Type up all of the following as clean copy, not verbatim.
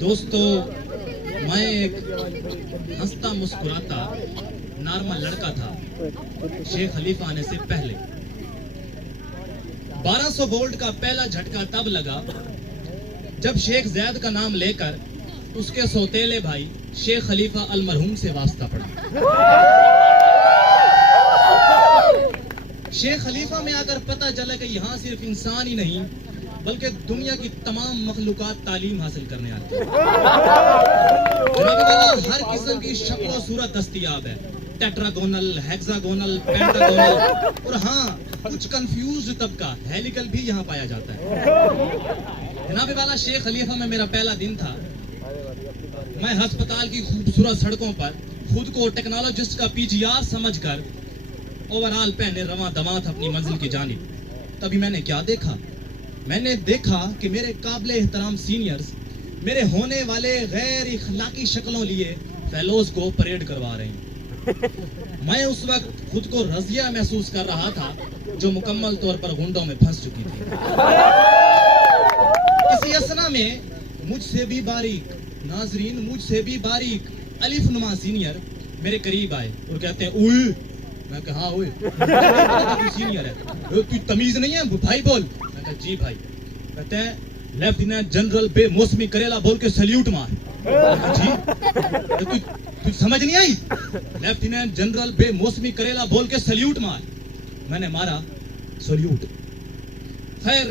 दोस्तों, मैं एक हंसता मुस्कुराता नॉर्मल लड़का था शेख खलीफा आने से पहले। 1200 वोल्ट का पहला झटका तब लगा जब शेख जैद का नाम लेकर उसके सौतेले भाई शेख खलीफा अल मरहूम से वास्ता पड़ा। शेख खलीफा में आकर पता चला कि यहाँ सिर्फ इंसान ही नहीं बल्कि दुनिया की तमाम मखलूकात तालीम हासिल करने आती है। हर किस्म की शक्ल और सूरत दस्तयाब है, टेट्रागोनल, हेक्सागोनल, पेंटागोनल और हाँ, कुछ कंफ्यूज तबका हेलिकल भी यहाँ पाया जाता है। जनाब वाला शेख खलीफा में मेरा पहला दिन था। मैं अस्पताल की खूबसूरत सड़कों पर खुद को टेक्नोलॉजिस्ट का पीजीआर समझकर ओवरऑल पहने रवां दवा था अपनी मंजिल की जानिब। तभी मैंने क्या देखा? मैंने देखा कि मेरे काबिले एहतराम सीनियर्स मेरे होने वाले गैर इखलाकी शक्लों लिए फेलोज को परेड करवा रहे हैं। मैं उस वक्त खुद को रजिया महसूस कर रहा था जो मुकम्मल तौर पर गुंडों में फंस चुकी थी। इसी असना में मुझसे भी बारीक, नाजरीन मुझसे भी बारीक अलिफ नुमा सीनियर मेरे करीब आए और कहते हैं, उई। मैं कहा, हाँ ओए, तू सीनियर है, तू तमीज नहीं है, भाई बोल। मैं कहा, जी भाई। कहते हैं, लेफ्टिनेंट जनरल बेमौसमी करेला बोल के सल्यूट मार। जी तू समझ नहीं आई? लेफ्टिनेंट जनरल बेमौसमी करेला बोल के सल्यूट मार। मैंने मारा सल्यूट। खैर,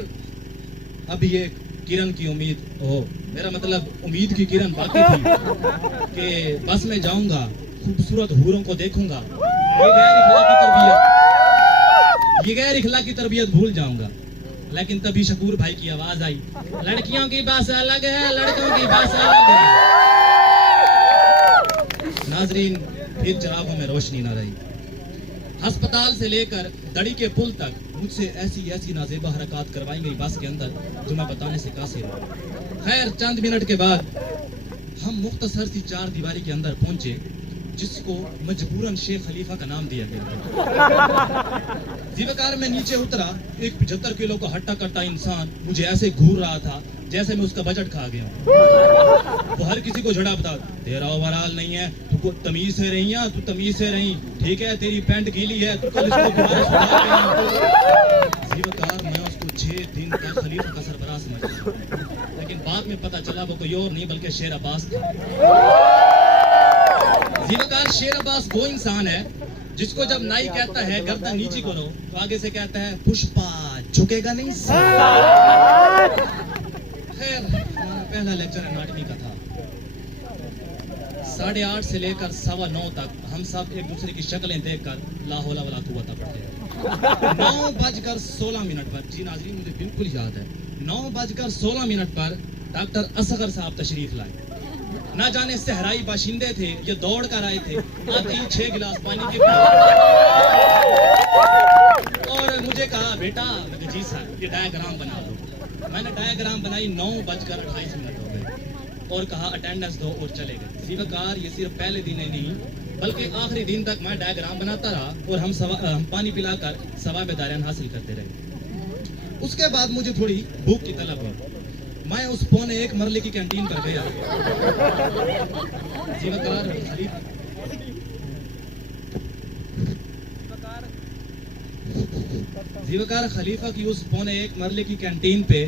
अभी एक किरण की उम्मीद हो, मेरा मतलब उम्मीद की किरण बाकी थी कि बस में जाऊंगा, खूबसूरत हूरों को देखूंगा, ये गैर इखलाकी तरबियत भूल जाऊंगा। लेकिन तभी शकूर भाई की आवाज आई, लड़कियों की बात अलग है, लड़कों की बात अलग है। नाजरीन, फिर चरागों में रोशनी न रही। अस्पताल से लेकर दड़ी के पुल तक मुझसे ऐसी ऐसी नाजेबा हरकत करवाई गई बस के अंदर जो मैं बताने से कासिर हूं। खैर, चंद मिनट के बाद हम मुख्तसर सी चार दीवारी के अंदर पहुंचे जिसको मजबूरन शेख खलीफा का नाम दिया गया। जीवकार में नीचे उतरा, एक 75 किलो का हट्टा कट्टा इंसान मुझे ऐसे घूर रहा था जैसे मैं उसका बजट खा गया। वो हर किसी को झड़ा बता, तेरा ओवरऑल नहीं है, तू तमीज से रही है, तू तमीज से रही, ठीक है, तेरी पैंट गीली है, तू कल इसको दोबारा सुधार के। जीवकार मैं उसको 6 दिन का खलीफा का सरबराह समझा, लेकिन बाद में पता चला वो कोई और नहीं बल्कि शेर अब्बास था। जीवकार शेर अब्बास वो इंसान है जिसको जब नाई कहता है गर्दन नीची करो तो आगे से कहता है पुष्पा झुकेगा नहीं। खैर, हमारा पहला लेक्चर नाटकी का था। 8:30 से लेकर 9:15 तक हम सब एक दूसरे की शक्लें देखकर ला हौला वला कुव्वता पढ़ते। 9:16 पर, जी नाज़रीन मुझे बिल्कुल याद है, 9:16 पर डॉक्टर असगर साहब तशरीफ लाए। ना जाने सहराई बाशिंदे थे ये दौड़ कर आए थे, आते ही 6 गिलास पानी के और मुझे कहा, बेटा, जी सर, ये डायग्राम बना दो। मैंने डायग्राम बनाई। 9:28 हो गए और कहा अटेंडेंस दो और चले गए। जीवकार, ये सिर्फ पहले दिन ही नहीं बल्कि आखिरी दिन तक मैं डायग्राम बनाता रहा और हम पानी पिलाकर सवाब-ए-दारियान हासिल करते रहे। उसके बाद मुझे थोड़ी भूख की तलब हुई। मैं उस 1:15 मरले की कैंटीन पर गया। जीवकार खलीफा की उस 1:15 मरले की कैंटीन पे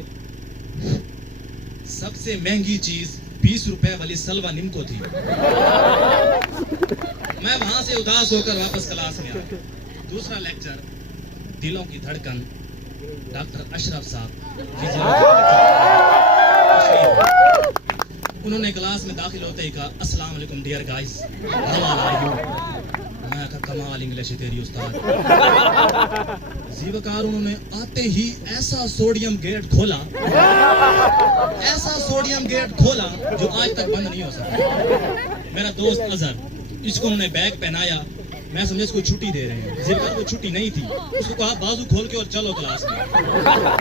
सबसे महंगी चीज 20 रुपए वाली सलवा निम्को थी। मैं वहां से उदास होकर वापस क्लास में आया। दूसरा लेक्चर दिलों की धड़कन, डॉक्टर अशरफ साहब। उन्होंने क्लास में दाखिल होते ही कहा, अस्सलाम वालेकुम dear guys, how are you? मैं कहा, कमाल इंग्लिश है तेरी उस्ताद। जीवकार, उन्होंने आते ही ऐसा सोडियम गेट खोला, ऐसा सोडियम गेट खोला जो आज तक बंद नहीं हो सका। मेरा दोस्त अजहर, इसको उन्होंने बैग पहनाया, मैं समझे इसको छुट्टी दे रहे हैं। जीवकार को छुट्टी नहीं थी, उसको कहा बाजू खोल के और चलो क्लास में।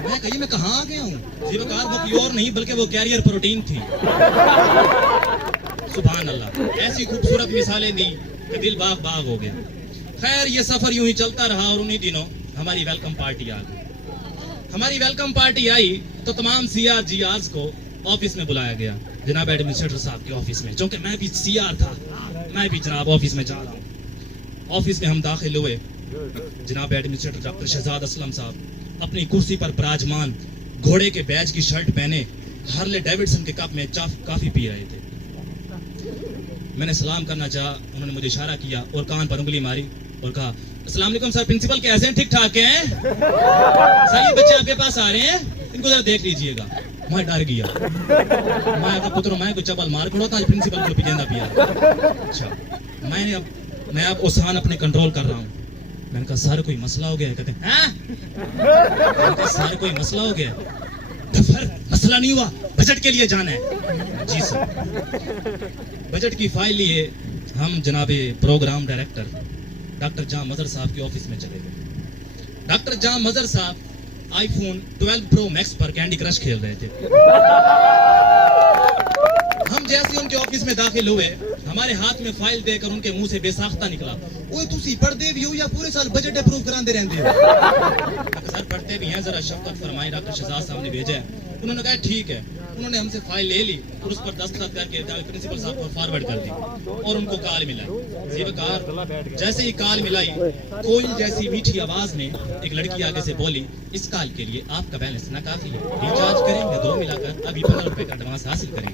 मैं कही, मैं कहाँ आ गया हूँ? जीवकार, वो कोई और नहीं बल्कि वो कैरियर प्रोटीन थी। सुभान अल्लाह, ऐसी खूबसूरत मिसालें दी कि दिल बाग बाग हो गया। खैर, ये सफर यूं ही चलता रहा और उन्हीं दिनों हमारी वेलकम पार्टी आ गई। हमारी वेलकम पार्टी आई तो तमाम CRGRs को ऑफिस में बुलाया गया, जनाब एडमिनिस्ट्रेटर साहब के ऑफिस में, क्योंकि मैं भी सीआर था, मैं भी जनाब ऑफिस में जा रहा हूँ। ऑफिस में हम दाखिल हुए, जनाब एडमिनिस्ट्रेटर डॉक्टर शहजाद असलम साहब अपनी कुर्सी पर विराजमान, घोड़े के बैज की शर्ट पहने, हार्ले डेविडसन के कप में काफी पी रहे थे। मैंने सलाम करना चाहा, उन्होंने मुझे इशारा किया और कान पर उंगली मारी और कहा, अस्सलाम वालेकुम सर, प्रिंसिपल कैसे हैं, ठीक ठाक हैं? सर ये बच्चे आपके पास आ रहे हैं, इनको जरा देख लीजिएगा। मैं डर गया, मैं का पुत्र, मैं को चपल मार पड़ो था प्रिंसिपल को पिजेंदा पिया। अच्छा, मैं अब ओसान अपने कंट्रोल कर रहा हूँ। मैंने कहा सर कोई मसला हो गया है? कहते हैं सर कोई मसला हो गया? सर मसला नहीं हुआ, बजट के लिए जाना है। जी सर। बजट की फाइल लिए हम जनाबे प्रोग्राम डायरेक्टर डॉक्टर जाम मजर साहब के ऑफिस में चले गए। डॉक्टर जाम मजर साहब आईफोन 12 प्रो मैक्स पर कैंडी क्रश खेल रहे थे। हम जैसे उनके ऑफिस में दाखिल हुए, हमारे हाथ में फाइल देकर उनके मुंह से बेसाख्ता निकला, ओए तुसी पढ़ते भी हो या पूरे साल बजट अप्रूव कराते रहते हो? सर पढ़ते भी हैं, जरा शफकत फरमाई, डॉक्टर शहजाद साहब ने भेजा है। उन्होंने कहा ठीक है। उन्होंने हमसे फाइल ले ली और उस पर दस्तखत करके प्रिंसिपल साहब को फॉरवर्ड कर दी और उनको कॉल मिला। जीवकार जैसे ही कॉल मिलाई, कोयल जैसी मीठी आवाज में एक लड़की आगे से बोली, इस कॉल के लिए आपका बैलेंस नाकाफी है, रिचार्ज करें या 2 मिलाकर अभी 15 रुपए का एडवांस हासिल करें।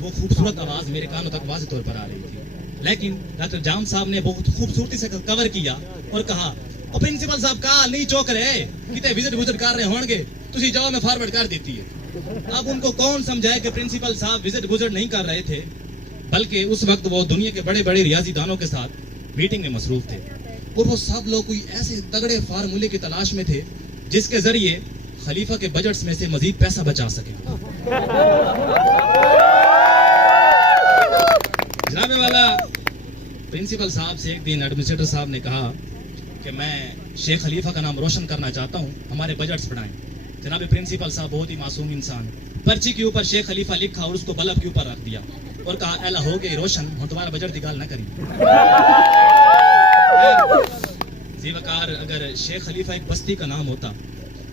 वो खूबसूरत आवाज मेरे कानों तक वाज़ेह तौर पर आ रही थी, लेकिन डॉक्टर जाम साहब ने बहुत खूबसूरती से कवर किया और कहा, और प्रिंसिपल साहब कॉल नहीं चौक रहे, कितने विजिट कर रहे होंगे, तुसी जाओ मैं फॉरवर्ड कर देती है। अब उनको कौन समझाए कि प्रिंसिपल साहब विजिट नहीं कर रहे थे, बल्कि उस वक्त वो दुनिया के बड़े बड़े रियाजीदानों के साथ मीटिंग में मसरूफ थे और वो सब लोग कोई ऐसे तगड़े फार्मूले की तलाश में थे जिसके जरिए खलीफा के बजट्स में से मजीद पैसा बचा सके। जनाबे वाला प्रिंसिपल साहब से एक दिन एडमिनिस्ट्रेटर साहब ने कहा कि मैं शेख खलीफा का नाम रोशन करना चाहता हूँ, हमारे बजट्स बढ़ाएं। जनाबे प्रिंसिपल साहब बहुत ही मासूम इंसान, पर्ची के ऊपर शेख खलीफा लिखा और उसको बल्ब के ऊपर रख दिया और कहा, एला हो गई रोशन, हम तुम्हारा बजट निकाल ना करें। जीवकार अगर शेख खलीफा एक बस्ती का नाम होता,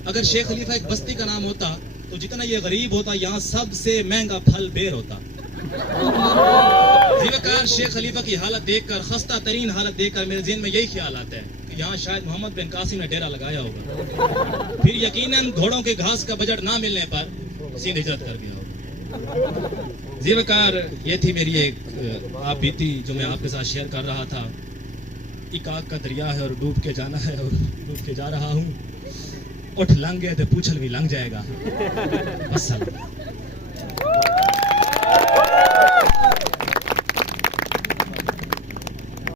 अगर शेख खलीफा एक बस्ती का नाम होता तो जितना ये गरीब होता, यहाँ सबसे महंगा फल बेर होता। जीवकार शेख खलीफा की हालत देखकर, खस्ता तरीन हालत देखकर मेरे ज़हन में यही ख्याल आता है कि यहाँ शायद मोहम्मद बिन कासिम ने डेरा लगाया होगा, फिर यकीनन घोड़ों के घास का बजट ना मिलने पर सिंध हिजरत कर गया होगा। जीवकार ये थी मेरी एक आप बीती जो मैं आपके साथ शेयर कर रहा था। एक आग का दरिया है और डूब के जाना है और डूब के जा रहा हूँ, उठ लंघ गए तो पूछल भी लंघ जाएगा।